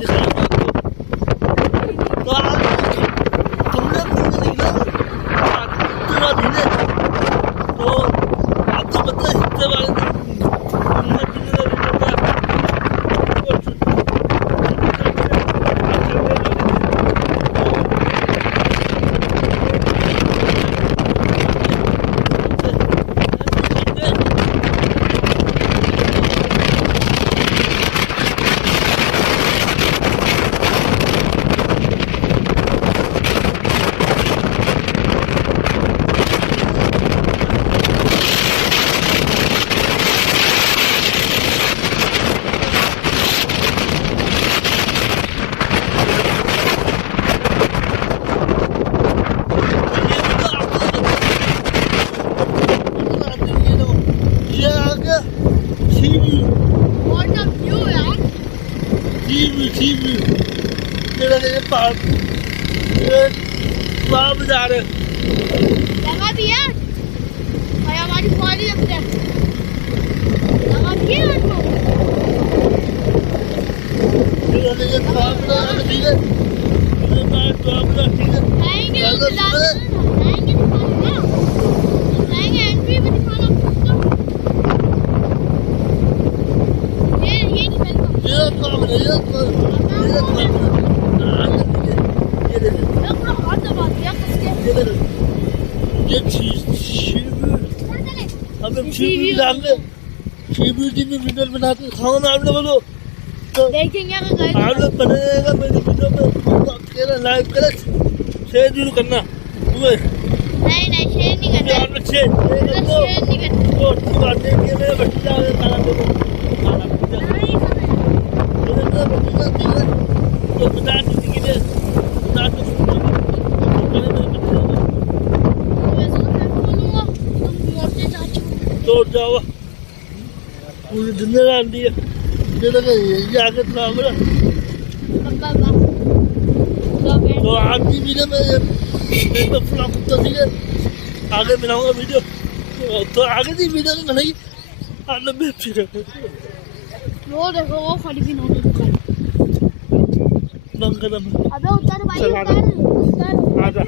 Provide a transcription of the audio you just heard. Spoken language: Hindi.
दिखाऊंगा आपको। तो आप तुमने नहीं ना इतना धीरे तो आपको पता है हिस्से वाले मेरा पाप पाप जा रहे लगा भी है और हमारी फौजी लगते हैं लगा भी है उनको मेरा पाप ना ठीक है मेरा पाप ना ठीक है आएंगे आएंगे दिखाना आएंगे एंट्री में दिखाना ये नहीं वेलकम ये काम नहीं है मेरा काम ये शिविर जी में वीडियो बनाते खाओ ना आप लोग देखेंगे आप लोग बनेगा मेरी वीडियो में अकेला लाइव करे शेयर जरूर करना नहीं शेयर नहीं करना आप लोग शेयर नहीं करना तो अच्छी बात है कि मेरा बच्चा खाना देखो खाना तो बता दीजिए बता दो तोड़ जाओ पूरी दुनिया आंदी है ये लगे ये आगे तो हमारा तो आज की वीडियो में तो फुला कुत्ता ठीक है आगे बनाऊंगा वीडियो तो आगे की वीडियो में नहीं आलम में फिर वो देखो वो खाली भी नोट बंद कर अबे उतर भाई उतर आजा